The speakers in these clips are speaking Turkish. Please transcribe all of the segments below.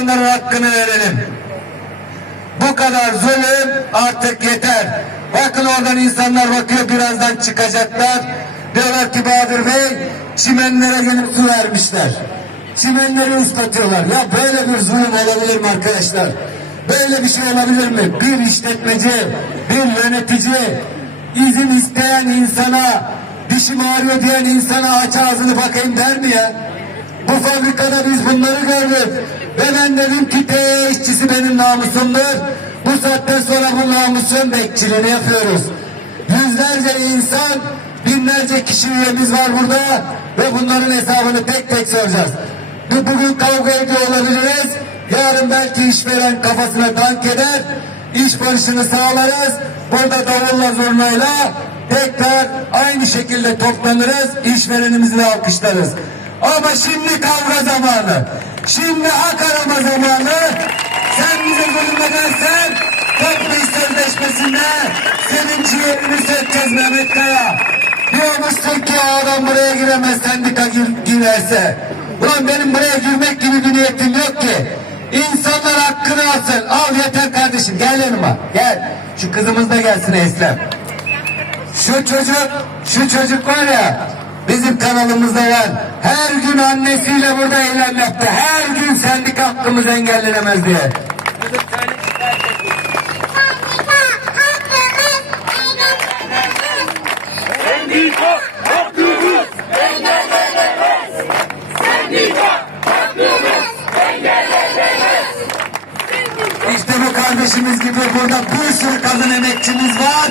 insanların hakkını verelim. Bu kadar zulüm artık yeter. Bakın oradan insanlar bakıyor birazdan çıkacaklar. Diyorlar ki Bahadır Bey çimenlere gelip su vermişler. Çimenleri ıslatıyorlar. Ya böyle bir zulüm olabilir mi arkadaşlar? Böyle bir şey olabilir mi? Bir işletmeci, bir yönetici izin isteyen insana dişim ağrıyor diyen insana aç ağzını bakayım der mi ya? Bu fabrikada biz bunları gördük. Ve ben dedim ki işçisi benim namusumdur. Bu saatten sonra bu namusun bekçiliğini yapıyoruz. Yüzlerce insan, binlerce kişi üyemiz var burada ve bunların hesabını tek tek soracağız. Bu- Bugün kavga ediyor olabiliriz. Yarın belki işveren kafasına dank eder. iş barışını sağlarız. Burada davulla zurnayla tekrar aynı şekilde toplanırız. işverenimizi de alkışlarız. Ama şimdi kavga zamanı. Şimdi hak arama zamanı. Sen bize zulüm edersen toplu sözleşmesinde senin ciğerini sökeceğiz Mehmet Kaya. Diyormuşsun ki o adam buraya giremez sendika gir- girerse. Ulan benim buraya girmek gibi bir niyetim yok ki. İnsanlar hakkını alsın. Al yeter kardeşim gel yanıma. Gel. Şu kızımız da gelsin Eslem. Şu çocuk, şu çocuk var ya bizim kanalımızda var. Her gün annesiyle burada yaptı. Her gün sendika hakkımız engellenemez diye. İşte bu kardeşimiz gibi burada bir sürü kadın emekçimiz var.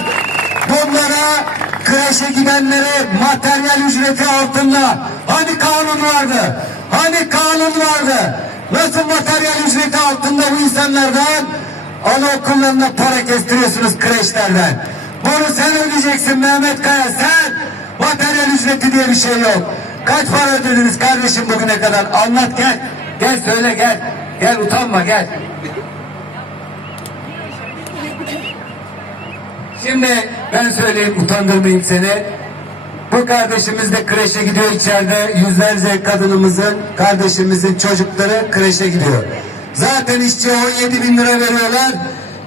Bunlara kreşe gidenlere materyal ücreti altında. Hani kanun vardı? Hani kanun vardı? Nasıl materyal ücreti altında bu insanlardan anaokullarına para kestiriyorsunuz kreşlerden? Bunu sen ödeyeceksin Mehmet Kaya sen. Materyal ücreti diye bir şey yok. Kaç para ödediniz kardeşim bugüne kadar? Anlat gel. Gel söyle gel. Gel utanma gel. Şimdi ben söyleyeyim utandırmayayım seni. Bu kardeşimiz de kreşe gidiyor içeride. Yüzlerce kadınımızın, kardeşimizin çocukları kreşe gidiyor. Zaten işçi 17 bin lira veriyorlar.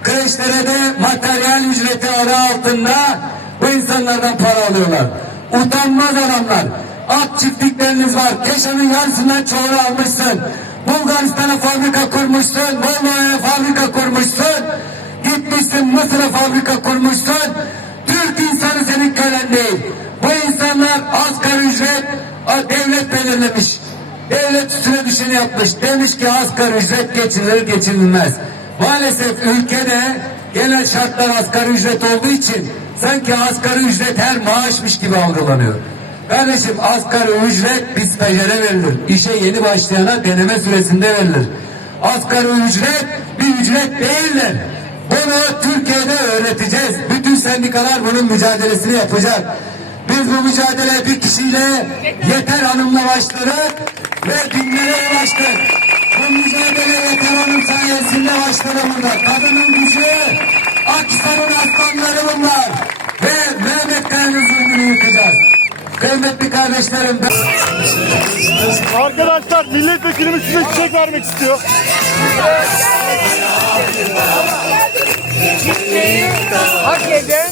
Kreşlere de materyal ücreti adı altında bu insanlardan para alıyorlar. Utanmaz adamlar. At çiftlikleriniz var. Keşanın yarısından çoğunu almışsın. Bulgaristan'a fabrika kurmuşsun. Moldova'ya fabrika kurmuşsun. Gitmişsin Mısır'a fabrika kurmuşsun. Türk insanı senin kölen değil. Bu insanlar asgari ücret devlet belirlemiş. Devlet üstüne düşeni yapmış. Demiş ki asgari ücret geçinilir geçinilmez. Maalesef ülkede genel şartlar asgari ücret olduğu için sanki asgari ücret her maaşmış gibi algılanıyor. Kardeşim asgari ücret dispejere verilir. İşe yeni başlayana deneme süresinde verilir. Asgari ücret bir ücret değildir. Bunu Türkiye'de öğreteceğiz. Bütün sendikalar bunun mücadelesini yapacak. Biz bu mücadeleye bir kişiyle yeter hanımla başladık ve binlere ulaştık. Bu mücadele yeter hanım sayesinde başladı burada. Kadının gücü, Akhisar'ın aslanları bunlar. Ve Mehmet Kaya'nın zulmünü yıkacağız. Kıymetli kardeşlerim ben... Arkadaşlar milletvekilimiz size çiçek vermek istiyor. hak eden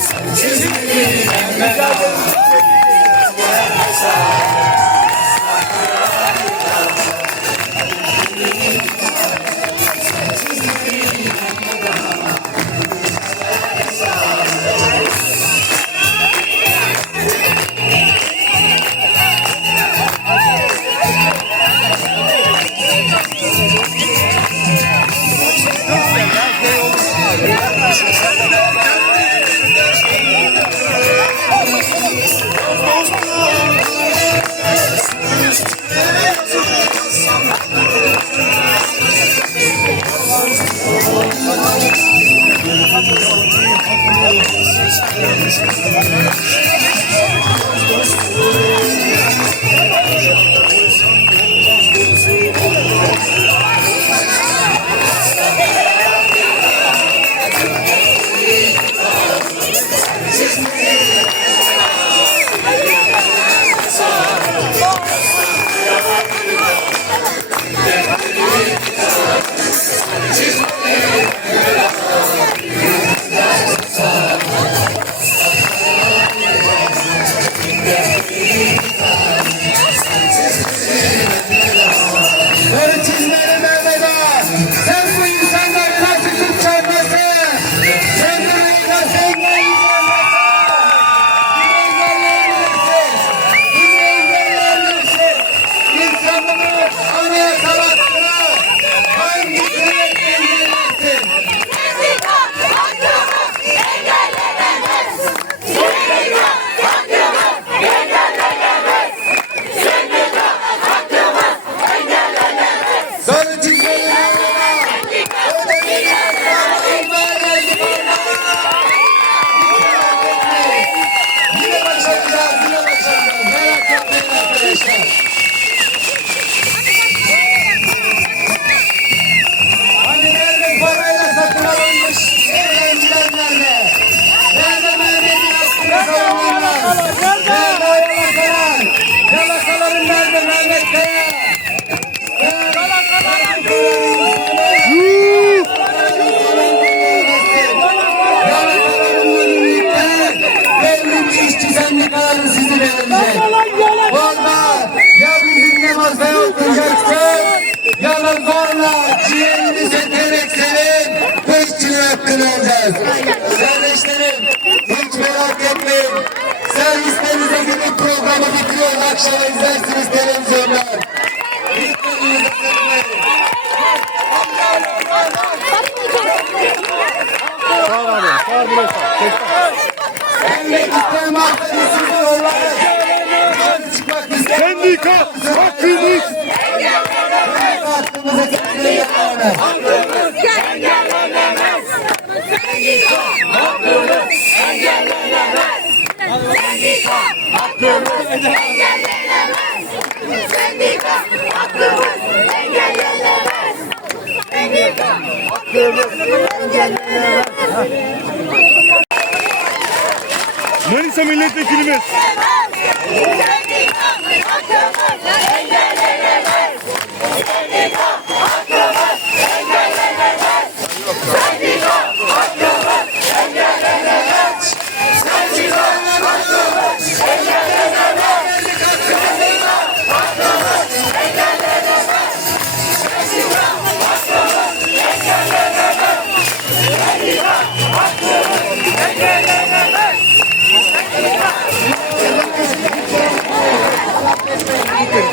Nerede yalakalar? Yalakaların nerede Mehmet Kaya? Yalakalarınla birlikte devrimci işçi sendikaları sizi belirleyecek. Orada ya bir dinle masaya oturacaksın ya da zorla ciğerini seterek senin peşçinin hakkını alacağız. Kardeşlerim hiç merak etmeyin. Servislerinize gidip programı bitiriyor. Akşam izlersiniz televizyondan. Sağ ol abi. Sağ ol burası. Emekliler mahkemesinde yolları. Çıkmak isteyen Sendika hakkımız. hakkımızı temsil Engellenemez. Sendika hakkımız engellenemez. Sendika hakkımız engellenemez. Sendika hakkımız engellenemez. Sendika hakkımız engellenemez. Manisa milletvekilimiz. Sendika hakkımız engellenemez. Gracias.